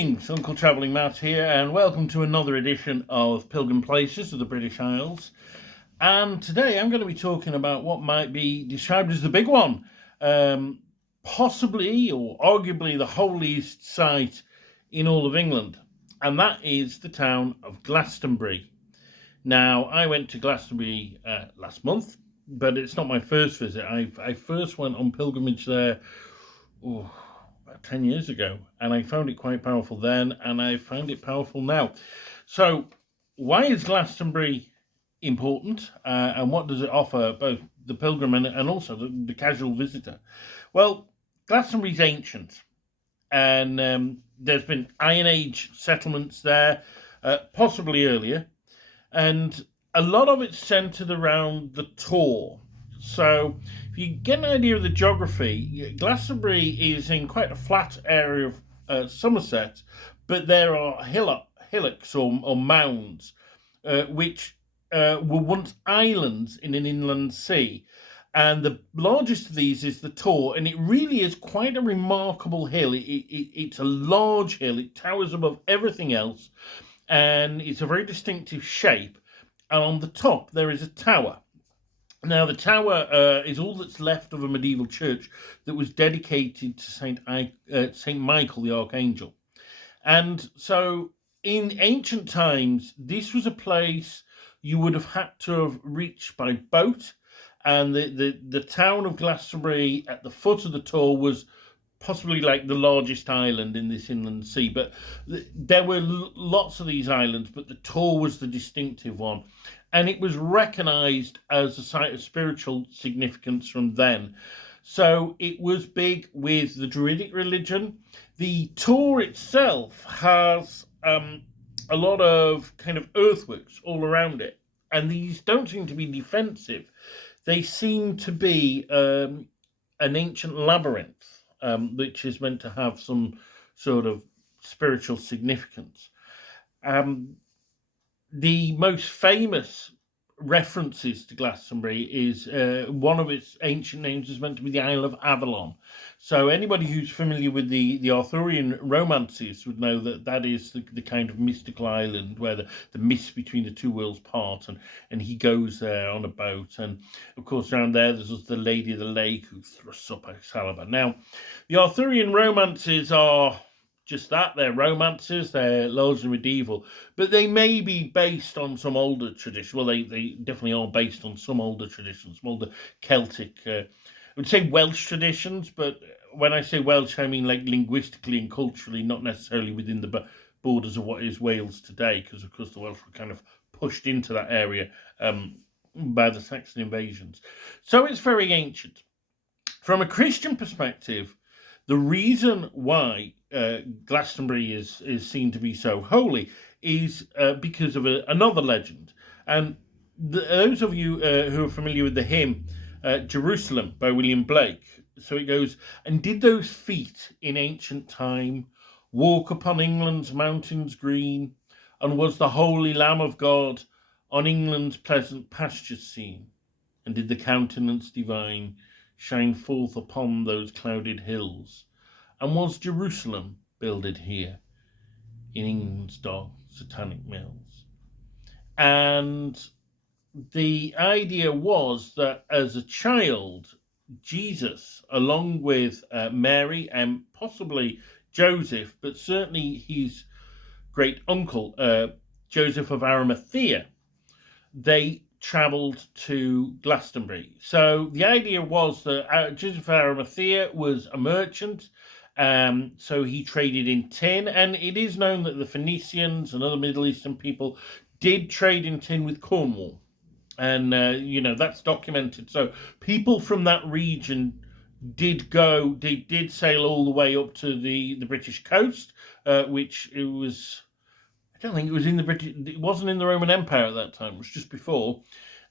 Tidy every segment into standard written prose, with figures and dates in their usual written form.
Greetings, Uncle Travelling Matt here, and welcome to another edition of Pilgrim Places of the British Isles. And today I'm going to be talking about what might be described as the big one, possibly or arguably the holiest site in all of England, and that is the town of Glastonbury. Now, I went to Glastonbury last month, but it's not my first visit. I first went on pilgrimage there about 10 years ago, and I found it quite powerful then, and I found it powerful now. So, why is Glastonbury important, and what does it offer both the pilgrim and also the casual visitor? Well, Glastonbury's ancient, and there's been Iron Age settlements there, possibly earlier, and a lot of it's centered around the Tor. So, if you get an idea of the geography, Glastonbury is in quite a flat area of Somerset, but there are hillocks or mounds, which were once islands in an inland sea. And the largest of these is the Tor, and it really is quite a remarkable hill. It's a large hill, it towers above everything else, and it's a very distinctive shape. And on the top, there is a tower. Now, the tower is all that's left of a medieval church that was dedicated to Saint Michael the Archangel. And so, in ancient times, this was a place you would have had to have reached by boat. And the town of Glastonbury at the foot of the Tor was possibly like the largest island in this inland sea. But there were lots of these islands, but the Tor was the distinctive one. And it was recognised as a site of spiritual significance from then. So it was big with the Druidic religion. The Tor itself has a lot of kind of earthworks all around it. And these don't seem to be defensive. They seem to be an ancient labyrinth, which is meant to have some sort of spiritual significance. The most famous references to Glastonbury is one of its ancient names is meant to be the Isle of Avalon. So anybody who's familiar with the Arthurian romances would know that that is the kind of mystical island where the mist between the two worlds part, and he goes there on a boat. And of course around there there's the Lady of the Lake who thrusts up Excalibur. Now, the Arthurian romances are just that, they're romances, they're largely medieval, but they may be based on some older tradition. Well, they definitely are based on some older traditions, some older Celtic, I would say Welsh traditions, but when I say Welsh, I mean like linguistically and culturally, not necessarily within the borders of what is Wales today, because of course the Welsh were kind of pushed into that area by the Saxon invasions. So it's very ancient. From a Christian perspective, the reason why Glastonbury is seen to be so holy is because of another legend. And those of you who are familiar with the hymn Jerusalem by William Blake, so it goes, "And did those feet in ancient time walk upon England's mountains green? And was the holy Lamb of God on England's pleasant pastures seen? And did the countenance divine shine forth upon those clouded hills? And was Jerusalem builded here in England's dark satanic mills?" And the idea was that as a child, Jesus, along with Mary and possibly Joseph, but certainly his great uncle, Joseph of Arimathea, they travelled to Glastonbury. So the idea was that Joseph of Arimathea was a merchant, so he traded in tin, and it is known that the Phoenicians and other Middle Eastern people did trade in tin with Cornwall, and that's documented. So people from that region did sail all the way up to the British coast, which it was. I don't think it was in the British. It wasn't in the Roman Empire at that time. It was just before,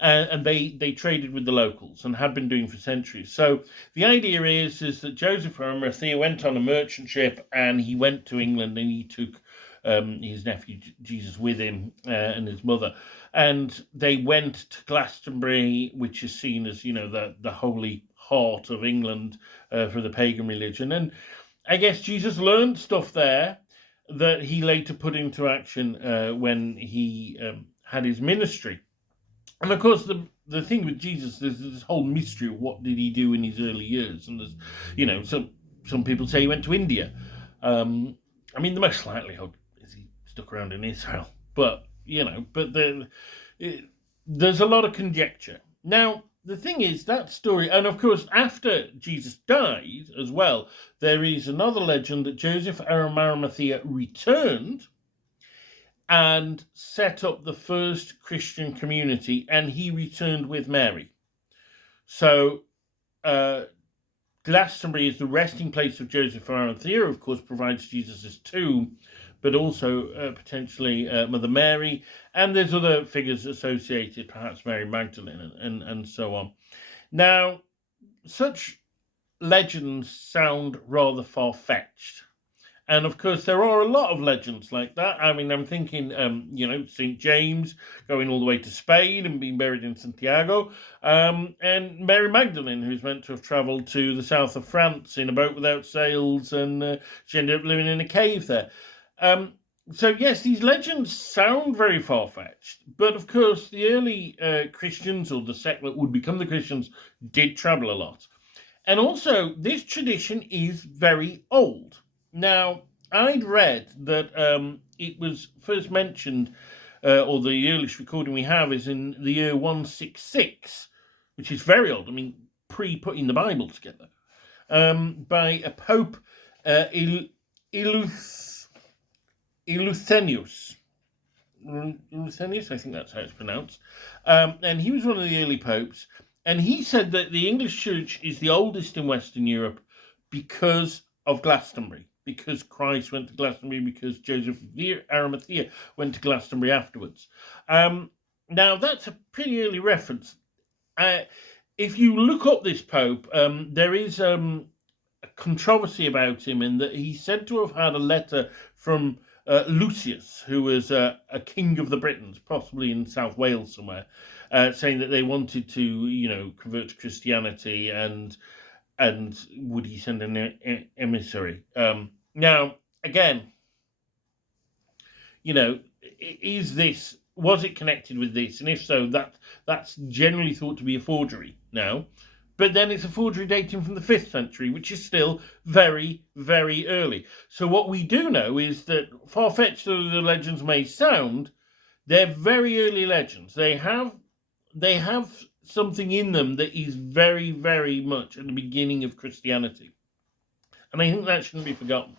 and they traded with the locals and had been doing for centuries. So the idea is that Joseph of Arimathea went on a merchant ship and he went to England, and he took his nephew Jesus with him and his mother, and they went to Glastonbury, which is seen as the holy heart of England for the pagan religion. And I guess Jesus learned stuff there. that he later put into action when he had his ministry. And of course, the thing with Jesus, there's this whole mystery of what did he do in his early years, and there's some people say he went to India. I mean, the most likelihood is he stuck around in Israel, but there's a lot of conjecture. Now, the thing is, that story, and of course, after Jesus died as well, there is another legend that Joseph of Arimathea returned and set up the first Christian community, and he returned with Mary. So, Glastonbury is the resting place of Joseph of Arimathea, of course, provides Jesus' tomb, but also potentially Mother Mary, and there's other figures associated, perhaps Mary Magdalene and so on. Now, such legends sound rather far-fetched. And of course, there are a lot of legends like that. I mean, I'm thinking, St. James going all the way to Spain and being buried in Santiago, and Mary Magdalene, who's meant to have travelled to the south of France in a boat without sails, and she ended up living in a cave there. So, yes, these legends sound very far-fetched, but of course, the early Christians, or the sect that would become the Christians, did travel a lot. And also, this tradition is very old. Now, I'd read that it was first mentioned, or the earliest recording we have is in the year 166, which is very old. I mean, pre-putting the Bible together, by a Pope, Eleuthernius. Eleuthernius, I think that's how it's pronounced. And he was one of the early popes. And he said that the English church is the oldest in Western Europe because of Glastonbury, because Christ went to Glastonbury, because Joseph of Arimathea went to Glastonbury afterwards. Now, that's a pretty early reference. If you look up this pope, there is a controversy about him in that he's said to have had a letter from Lucius, who was a king of the Britons, possibly in South Wales somewhere, saying that they wanted to, convert to Christianity, and would he send an emissary? Now, again, was it connected with this? And if so, that's generally thought to be a forgery now. But then it's a forgery dating from the 5th century, which is still very, very early. So what we do know is that, far-fetched though the legends may sound, they're very early legends. They have something in them that is very, very much at the beginning of Christianity. And I think that shouldn't be forgotten.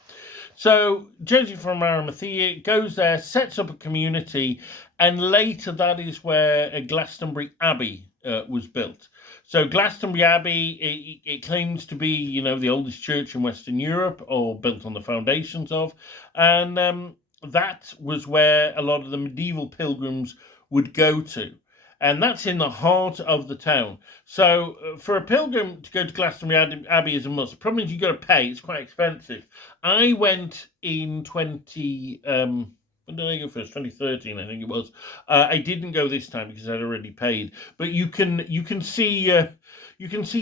So Joseph from Arimathea goes there, sets up a community, and later that is where Glastonbury Abbey was built. So Glastonbury Abbey, it claims to be, the oldest church in Western Europe, or built on the foundations of, and that was where a lot of the medieval pilgrims would go to. And that's in the heart of the town. So for a pilgrim to go to Glastonbury Abbey is a must. The problem is you've got to pay. It's quite expensive. I went in when did I go first? 2013, I think it was. I didn't go this time because I'd already paid. But you can see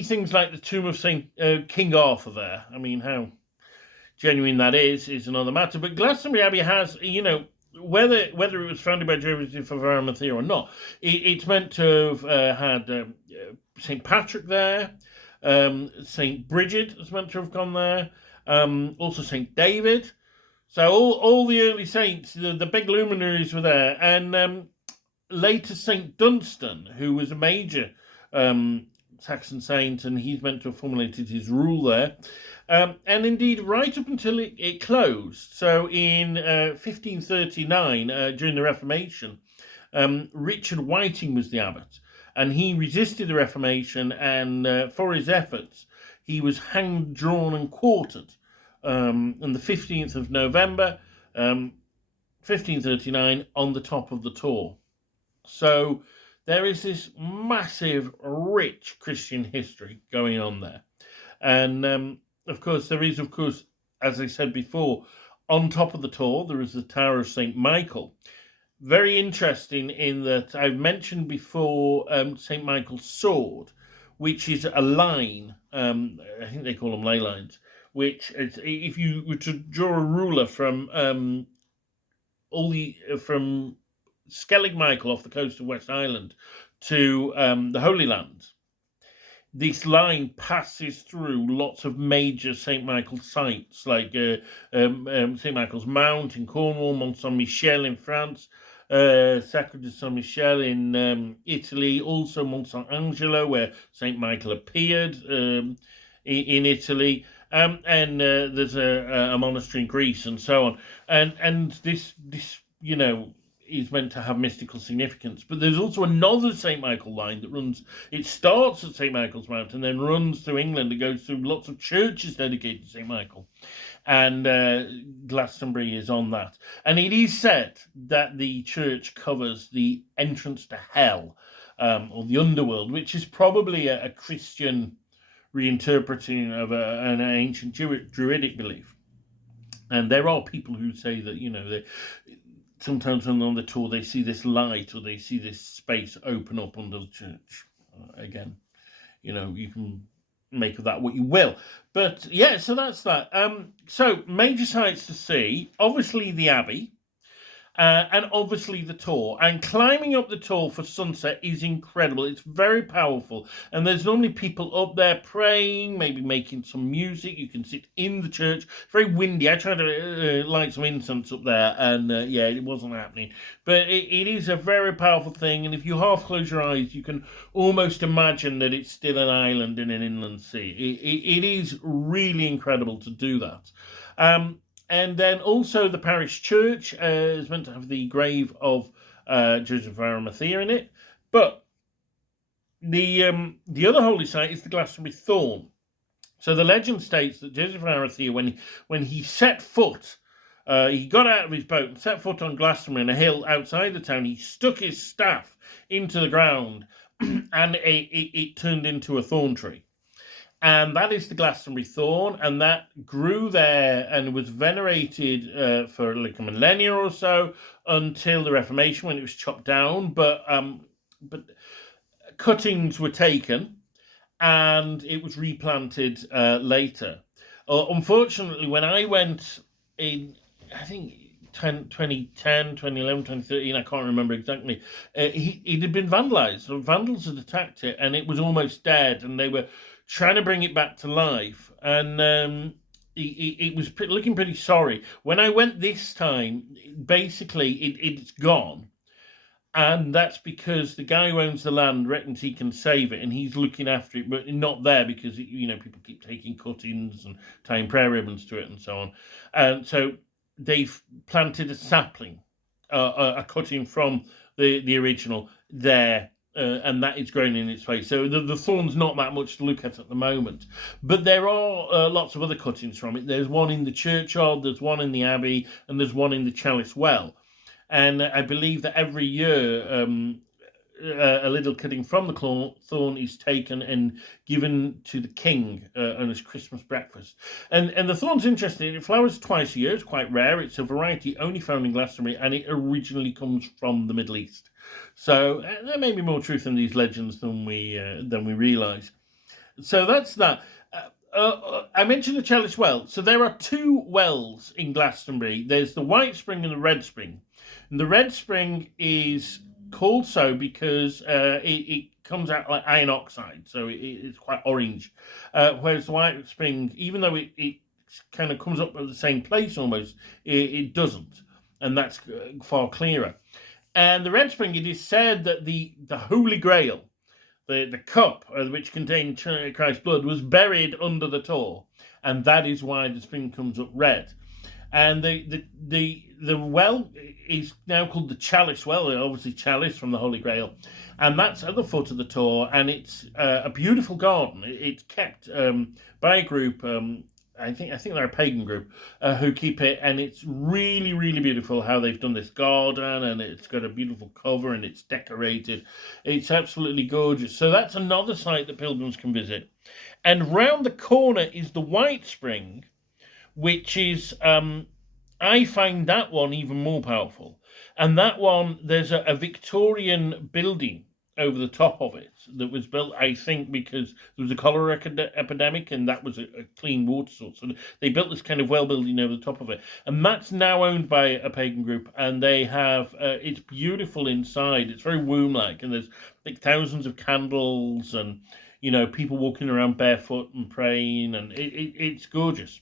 things like the tomb of King Arthur there. I mean, how genuine that is another matter. But Glastonbury Abbey has, whether it was founded by Joseph of Arimathea or not, it's meant to have had St. Patrick there, St. Bridget is meant to have gone there, also St. David. So all the early saints, the big luminaries were there, and later St. Dunstan, who was a major Saxon saint, and he's meant to have formulated his rule there. And indeed, right up until it closed. So in 1539, during the Reformation, Richard Whiting was the abbot, and he resisted the Reformation, and for his efforts, he was hanged, drawn, and quartered on the 15th of November, 1539, on the top of the Tor. So there is this massive, rich Christian history going on there. And of course, there is, as I said before, on top of the Tor, there is the Tower of St. Michael. Very interesting in that I've mentioned before St. Michael's sword, which is a line, I think they call them ley lines, which is, if you were to draw a ruler from from Skellig Michael off the coast of West Island to the Holy Land, this line passes through lots of major St. Michael sites, like St. Michael's Mount in Cornwall, Mont Saint Michel in France, Sacre de Saint Michel in Italy, also Mont Saint Angelo, where St. Michael appeared in Italy. And there's a monastery in Greece, and so on. And this is meant to have mystical significance. But there's also another St. Michael line that runs. It starts at St. Michael's Mount and then runs through England. It goes through lots of churches dedicated to St. Michael. And Glastonbury is on that. And it is said that the church covers the entrance to hell, or the underworld, which is probably a Christian reinterpreting of an ancient Druidic belief. And there are people who say that, sometimes when on the tour they see this light or they see this space open up under the church. Again, you can make of that what you will. But yeah, so that's that. So major sites to see, obviously the Abbey, and obviously the Tor. And climbing up the Tor for sunset is incredible. It's very powerful. And there's normally people up there praying, maybe making some music. You can sit in the church. It's very windy. I tried to light some incense up there, and yeah, it wasn't happening. But it is a very powerful thing. And if you half close your eyes, you can almost imagine that it's still an island in an inland sea. It is really incredible to do that. And then also the parish church is meant to have the grave of Joseph of Arimathea in it. But the other holy site is the Glastonbury Thorn. So the legend states that Joseph of Arimathea, when he set foot, he got out of his boat and set foot on Glastonbury on a hill outside the town, he stuck his staff into the ground and it turned into a thorn tree. And that is the Glastonbury Thorn, and that grew there and was venerated for like a millennia or so until the Reformation, when it was chopped down. But cuttings were taken, and it was replanted later. Unfortunately, when I went in, I think 2010, 2011, 2013, I can't remember exactly, it had been vandalized. So vandals had attacked it, and it was almost dead, and they were trying to bring it back to life, and it was looking pretty sorry. When I went this time, basically it's gone, and that's because the guy who owns the land reckons he can save it, and he's looking after it, but not there because people keep taking cuttings and tying prayer ribbons to it and so on, and so they've planted a sapling, a cutting from the original there. And that is growing in its place. So the thorn's not that much to look at the moment. But there are lots of other cuttings from it. There's one in the churchyard, there's one in the Abbey, and there's one in the Chalice Well. And I believe that every year a little cutting from the thorn is taken and given to the king on his Christmas breakfast. And the thorn's interesting. It flowers twice a year. It's quite rare. It's a variety only found in Glastonbury, and it originally comes from the Middle East. So there may be more truth in these legends than we realise. So that's that. I mentioned the Chalice Well. So there are two wells in Glastonbury. There's the White Spring and the Red Spring. And the Red Spring is called so because it comes out like iron oxide, so it's quite orange. Whereas the White Spring, even though it kind of comes up at the same place almost, it doesn't. And that's far clearer. And the Red Spring, it is said that the Holy Grail, the cup which contained Christ's blood, was buried under the Tor, and that is why the spring comes up red. And the well is now called the Chalice Well, obviously Chalice from the Holy Grail, and that's at the foot of the Tor, and it's a beautiful garden. It's kept by a group. I think they're a pagan group who keep it, and it's really, really beautiful how they've done this garden, and it's got a beautiful cover, and it's decorated. It's absolutely gorgeous. So that's another site that pilgrims can visit. And round the corner is the White Spring, which is, I find that one even more powerful. And that one, there's a Victorian building over the top of it that was built, I think, because there was a cholera epidemic and that was a clean water source. So they built this kind of well building over the top of it. And that's now owned by a pagan group, and they have it's beautiful inside. It's very womb like, and there's like thousands of candles and people walking around barefoot and praying, and it's gorgeous.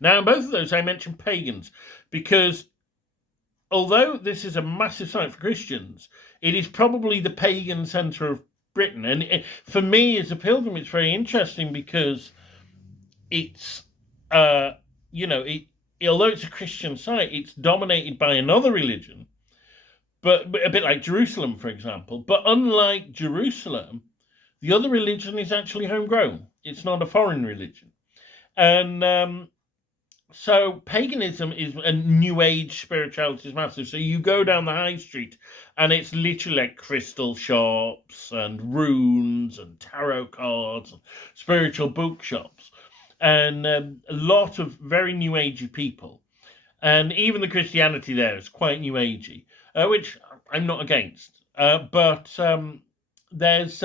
Now, in both of those, I mentioned pagans because although this is a massive site for Christians, it is probably the pagan centre of Britain. And for me, as a pilgrim, it's very interesting because it's, uh, although it's a Christian site, it's dominated by another religion, but a bit like Jerusalem, for example. But unlike Jerusalem, the other religion is actually homegrown. It's not a foreign religion. And so paganism is a new age spirituality is massive. So you go down the high street and it's literally like crystal shops and runes and tarot cards and spiritual bookshops and a lot of very new agey people. And even the Christianity there is quite new agey, which I'm not against. But there's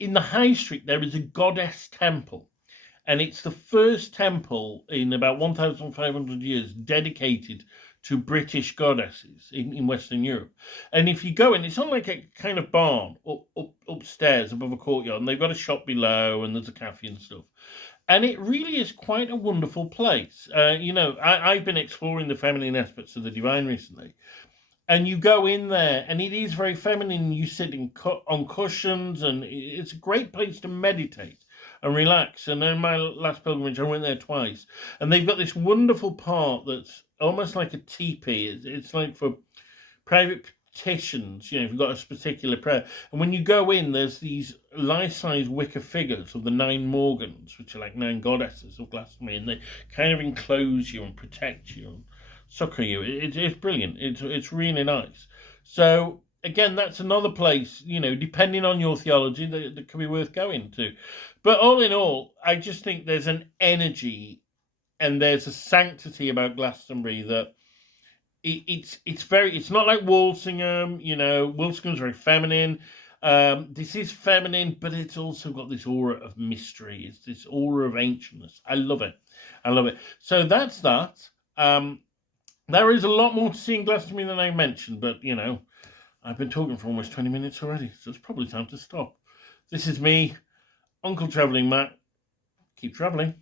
in the high street there is a goddess temple, and it's the first temple in about 1,500 years dedicated to British goddesses in Western Europe. And if you go in, it's on like a kind of barn upstairs above a courtyard, and they've got a shop below, and there's a cafe and stuff. And it really is quite a wonderful place. I've been exploring the feminine aspects of the divine recently, and you go in there and it is very feminine. You sit on cushions, and it's a great place to meditate and relax. And in my last pilgrimage I went there twice, and they've got this wonderful part that's almost like a teepee. It's like for private petitions, if you've got a particular prayer. And when you go in, there's these life-size wicker figures of the 9 Morgans, which are like 9 goddesses of Glastonbury, and they kind of enclose you and protect you and succor you. It's brilliant. It's really nice. So again, that's another place, depending on your theology, that can be worth going to. But all in all, I just think there's an energy and there's a sanctity about Glastonbury that it's not like Walsingham. Walsingham's very feminine. This is feminine, but it's also got this aura of mystery. It's this aura of ancientness. I love it. So that's that. There is a lot more to see in Glastonbury than I mentioned, but I've been talking for almost 20 minutes already, so it's probably time to stop. This is me, Uncle Travelling Matt. Keep travelling.